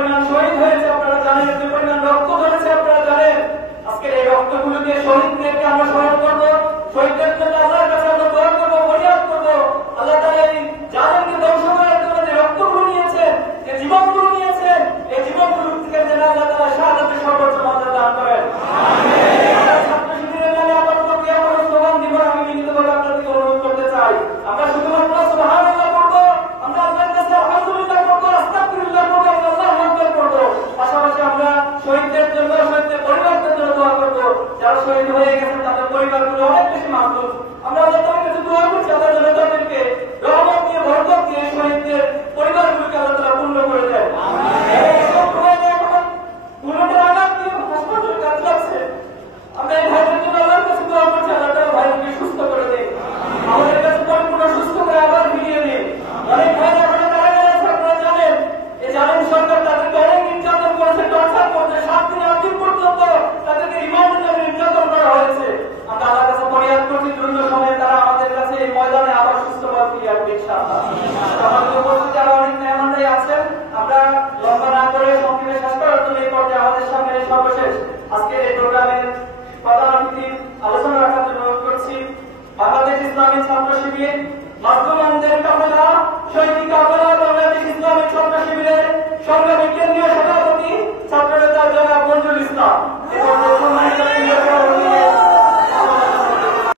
পরিমাণ শহীদ হয়েছে আপনারা জানেন, যে পরিমাণ রক্ত ধরেছে আপনারা জানেন। আজকের এই রক্তগুলো দিয়ে শহীদদেরকে আমরা স্মরণ করবো, শহীদদের জন্য আল্লাহর কাছে আমরা দোয়া করবো, ফরিয়াদ করবো। আল্লাহ তাআলা এই জালেমকে ধ্বংস করার জন্য যে রক্তগুলো নিয়েছেন, যে জীবনগুলো নিয়েছেন, এই জীবনগুলো থেকে যেন আল্লাহ তাআলা শাহাদাতের সর্বোচ্চ মর্যাদা দান করেন। ছাত্র শিবিরের নামে আপাতত কেউ কোনো স্লোগান দিব না, আমি বিনীতভাবে আপনাদেরকে অনুরোধ করতে চাই। আমরা শুধুমাত্র সুবহানাল্লাহ পড়বো, আমরা আল্লাহর কাছে আলহামদুলিল্লাহ পড়বো, আস্তাগফিরুল্লাহ পড়বো, আল্লাহু আকবার পড়বো। পাশাপাশি আমরা শহীদদের জন্য, শহীদদের পরিবারদের জন্য দোয়া করবো। যারা শহীদ হয়ে গেছেন তাদের পরিবারগুলো অনেক বেশি মাহফুজ। আমরা আল্লাহ তাআলার কাছে দোয়া করছি, আল্লাহ যেন তাদেরকে রহমত দিয়ে, বরকত দিয়ে শহীদদের পরিবারগুলোকে আল্লাহ তাআলা পূর্ণ করে দেন। আমরা এই ভাইদের জন্য আল্লাহর কাছে দোয়া করছি, আল্লাহ তাআলা ভাইদেরকে সুস্থ করে দিন, আমাদের কাছে পরিপূর্ণ সুস্থ করে আবার ফিরিয়ে দিন। অনেক ভাই এখনো তারা গেছে, আপনারা জানেন এই জালেম সরকার তাদেরকে অনেক নির্যাতন করেছে, টর্চার করেছে, 7 দিন 8 দিন পর্যন্ত তাদেরকে রিমান্ডে নিয়ে নির্যাতন করা হয়েছে। আমরা আল্লাহর কাছে ফরিয়াদ করছি, দ্রুত সময়ে তারা আমাদের কাছে এই ময়দানে আবার সুস্থভাবে ফিরে আসবে ইনশাআল্লাহ। আমাদের উপস্থিত যারা অনেক মেহমানরাই আছেন, আমরা লম্বা না করে সংক্ষেপে শেষ করার জন্য এই পর্যায়ে আমাদের সামনে সর্বশেষ আজকের এই প্রোগ্রামের প্রধান অতিথি আলোচনা রাখার জন্য অনুরোধ করছি বাংলাদেশ ইসলামী ছাত্র শিবির মাজলুমদের কাফেলা, শহীদ কাফেলা